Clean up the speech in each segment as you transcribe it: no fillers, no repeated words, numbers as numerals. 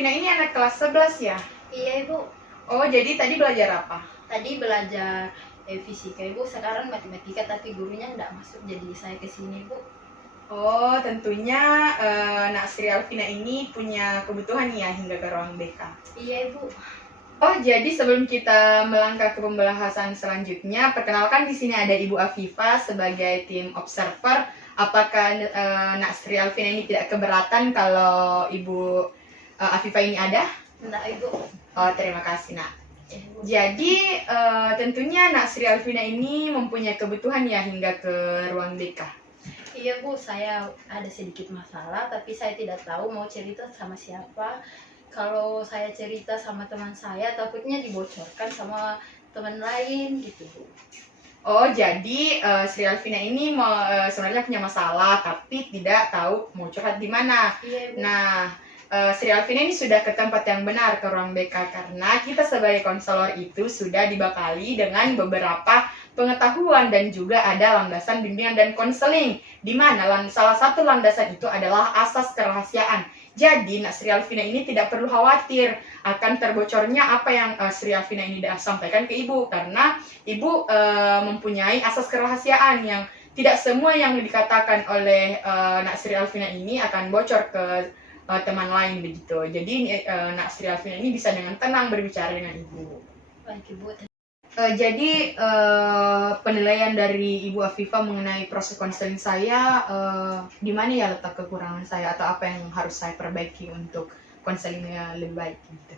Alvina ini anak kelas 11 ya? Iya Ibu, Oh, jadi tadi belajar apa? tadi belajar fisika Ibu, sekarang matematika tapi gurunya nggak masuk jadi saya kesini Ibu. Oh, tentunya Nak Sri Alvina ini punya kebutuhan ya hingga ke ruang BK. Iya Ibu. Oh, jadi sebelum kita melangkah ke pembahasan selanjutnya, perkenalkan di sini ada Ibu Afifa sebagai tim observer. Apakah Nak Sri Alvina ini tidak keberatan kalau Ibu Afifa ini ada? Nggak Ibu. Oh, terima kasih, Nak. Ibu. Jadi tentunya Nak Sri Alvina ini mempunyai kebutuhan ya hingga ke ruang BK. Iya Bu, saya ada sedikit masalah tapi saya tidak tahu mau cerita sama siapa. Kalau saya cerita sama teman saya takutnya dibocorkan sama teman lain gitu Bu. Oh, jadi Sri Alvina ini sebenarnya punya masalah tapi tidak tahu mau curhat di mana. Iya Bu. Nah, Sri Alvina ini sudah ke tempat yang benar, ke ruang BK, karena kita sebagai konselor itu sudah dibekali dengan beberapa pengetahuan dan juga ada landasan bimbingan dan konseling, di mana salah satu landasan itu adalah asas kerahasiaan. Jadi, Nak Sri Alvina ini tidak perlu khawatir akan terbocornya apa yang Sri Alvina ini sudah sampaikan ke Ibu, karena Ibu mempunyai asas kerahasiaan yang tidak semua yang dikatakan oleh Nak Sri Alvina ini akan bocor ke teman lain begitu. Jadi Nak Sri Alvina ini bisa dengan tenang berbicara dengan Ibu. Baik Ibu. Jadi penilaian dari Ibu Afifa mengenai proses konseling saya, di mana ya letak kekurangan saya atau apa yang harus saya perbaiki untuk konselingnya lebih baik gitu.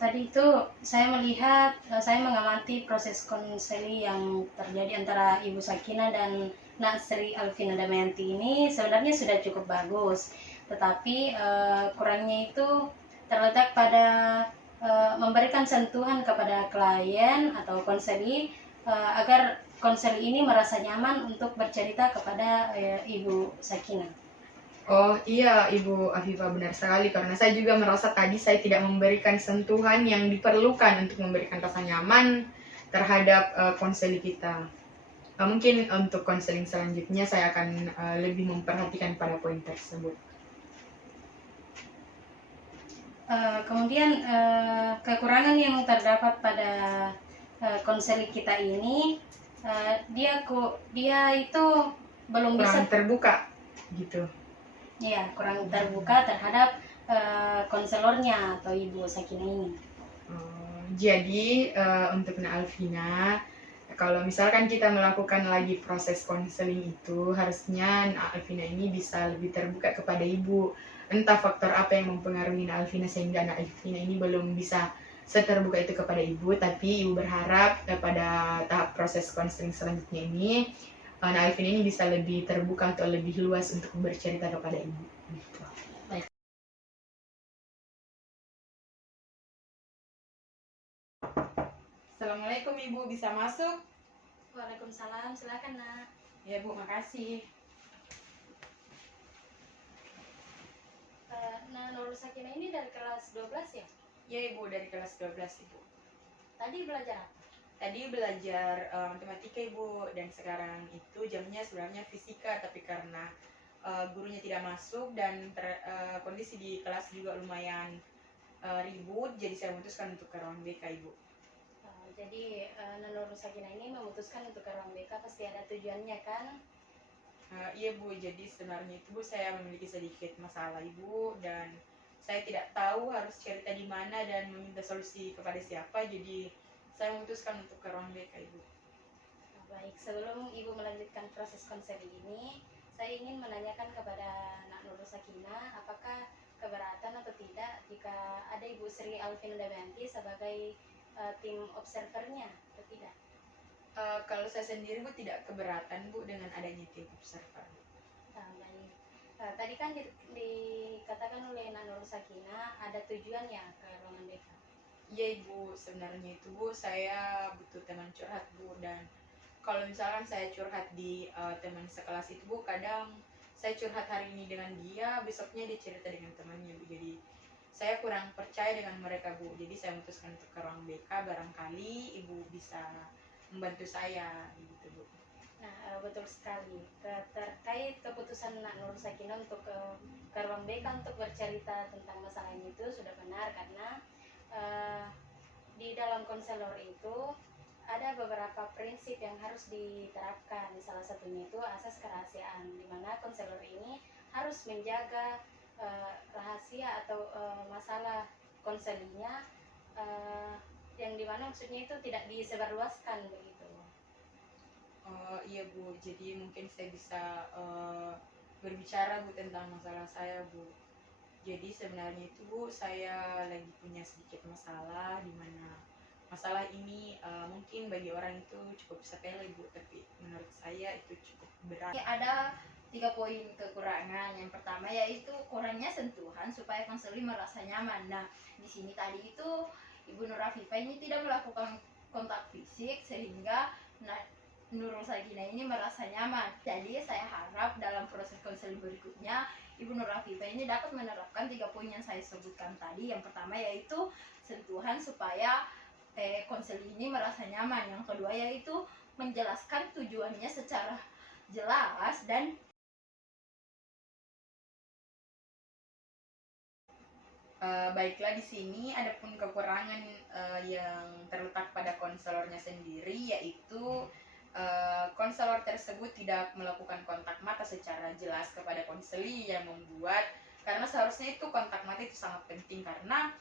Tadi itu saya melihat, saya mengamati proses konseling yang terjadi antara Ibu Sakina dan Nak Sri Alvina Damayanti ini sebenarnya sudah cukup bagus, tetapi kurangnya itu terletak pada memberikan sentuhan kepada klien atau konseli agar konseli ini merasa nyaman untuk bercerita kepada Ibu Sakina. Oh iya Ibu Afifa, benar sekali, karena saya juga merasa tadi saya tidak memberikan sentuhan yang diperlukan untuk memberikan rasa nyaman terhadap konseling kita. Mungkin untuk konseling selanjutnya saya akan lebih memperhatikan pada poin tersebut. Kemudian kekurangan yang terdapat pada konseling kita ini, dia itu belum Kurang bisa terbuka gitu. ya kurang terbuka terhadap konselornya atau Ibu Sakina ini. Jadi untuk Nak Alvina, kalau misalkan kita melakukan lagi proses konseling itu, harusnya Nak Alvina ini bisa lebih terbuka kepada Ibu. Entah faktor apa yang mempengaruhi Nak Alvina sehingga Nak Alvina ini belum bisa seterbuka itu kepada Ibu, tapi Ibu berharap pada tahap proses konseling selanjutnya ini Nak Alvina ini bisa lebih terbuka atau lebih luas untuk bercerita kepada Ibu. Gitu. Assalamualaikum Ibu, bisa masuk? Waalaikumsalam, silakan Nak. Ya Bu, makasih. Nah, Nurul Sakina ini dari kelas 12 ya? Ya Ibu, dari kelas 12 Ibu. Tadi belajar apa? Tadi belajar matematika Ibu, dan sekarang itu jamnya sebenarnya fisika, tapi karena gurunya tidak masuk dan kondisi di kelas juga lumayan ribut, jadi saya memutuskan untuk ke ruang BK Ibu. Jadi Nurul Sakina ini memutuskan untuk ke ruang BK pasti ada tujuannya kan? Iya Bu, jadi sebenarnya itu Bu, saya memiliki sedikit masalah Ibu, dan saya tidak tahu harus cerita di mana dan meminta solusi kepada siapa, jadi saya memutuskan untuk ke ruang BK Ibu. Baik, sebelum Ibu melanjutkan proses konseling ini, saya ingin menanyakan kepada Nak Nurul Sakina, apakah keberatan atau tidak jika ada Ibu Sri Alvina Damayanti sebagai tim observernya atau tidak? Kalau saya sendiri Bu tidak keberatan Bu dengan adanya tim observer. Baik. Tadi kan dikatakan oleh Nak Nurul Sakina ada tujuannya ke ruangan BK. Iya Ibu, sebenarnya itu Bu, saya butuh teman curhat Bu, dan kalau misalkan saya curhat di teman sekelas itu Bu, kadang saya curhat hari ini dengan dia, besoknya dia cerita dengan temannya Bu, jadi saya kurang percaya dengan mereka Bu, jadi saya memutuskan untuk ke ruang BK, barangkali Ibu bisa membantu saya gitu Bu. Nah, betul sekali. Terkait keputusan Nak Nur Sakinah untuk ke ruang BK untuk bercerita tentang masalah ini itu sudah benar, karena eh, di dalam konselor itu ada beberapa prinsip yang harus diterapkan. Salah satunya itu asas kerahasiaan, di mana konselor ini harus menjaga rahasia atau masalah konselinya, eh, yang dimana maksudnya itu tidak disebarluaskan begitu. Oh iya Bu, jadi mungkin saya bisa berbicara Bu tentang masalah saya Bu. Jadi sebenarnya itu Bu, saya lagi punya sedikit masalah di mana masalah ini mungkin bagi orang itu cukup sepele Bu, tapi menurut saya itu cukup berat. Ada 3 poin kekurangan. Yang pertama yaitu kurangnya sentuhan supaya konseli merasa nyaman. Nah, di sini tadi itu Ibu Nur Afifah ini tidak melakukan kontak fisik sehingga Nurul Sakinah ini merasa nyaman. Jadi saya harap dalam proses konseling berikutnya Ibu Nur Afifah ini dapat menerapkan 3 poin yang saya sebutkan tadi. Yang pertama yaitu sentuhan supaya konseling ini merasa nyaman. Yang kedua yaitu menjelaskan tujuannya secara jelas dan Baiklah, di sini ada pun kekurangan yang terletak pada konselornya sendiri, yaitu konselor tersebut tidak melakukan kontak mata secara jelas kepada konseli, yang membuat, karena seharusnya itu kontak mata itu sangat penting, karena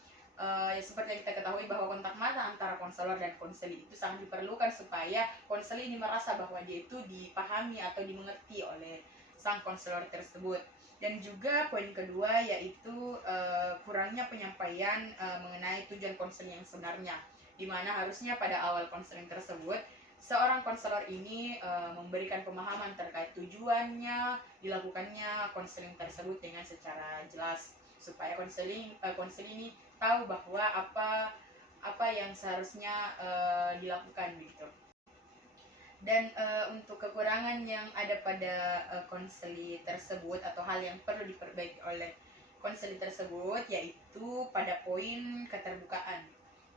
ya seperti yang kita ketahui bahwa kontak mata antara konselor dan konseli itu sangat diperlukan supaya konseli ini merasa bahwa dia itu dipahami atau dimengerti oleh sang konselor tersebut. Dan juga poin kedua yaitu kurangnya penyampaian mengenai tujuan konseling yang sebenarnya, di mana harusnya pada awal konseling tersebut seorang konselor ini memberikan pemahaman terkait tujuannya dilakukannya konseling tersebut dengan secara jelas, supaya konseling ini tahu bahwa apa yang seharusnya dilakukan begitu. Dan untuk kekurangan yang ada pada konseli tersebut atau hal yang perlu diperbaiki oleh konseli tersebut yaitu pada poin keterbukaan.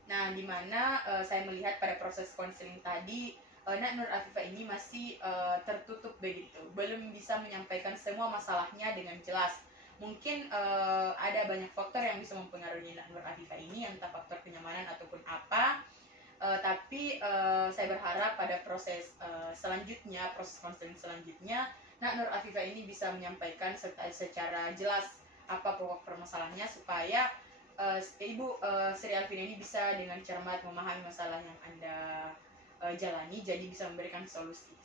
Nah, di mana saya melihat pada proses konseling tadi Nak Nur Afifah ini masih tertutup begitu, belum bisa menyampaikan semua masalahnya dengan jelas. Mungkin ada banyak faktor yang bisa mempengaruhi Nak Nur Afifah ini, entah faktor kenyamanan ataupun apa. Tapi saya berharap pada proses selanjutnya, proses konseling selanjutnya, Nak Nur Afifah ini bisa menyampaikan secara jelas apa pokok permasalahannya, supaya Ibu Sri Alvina ini bisa dengan cermat memahami masalah yang Anda jalani, jadi bisa memberikan solusi.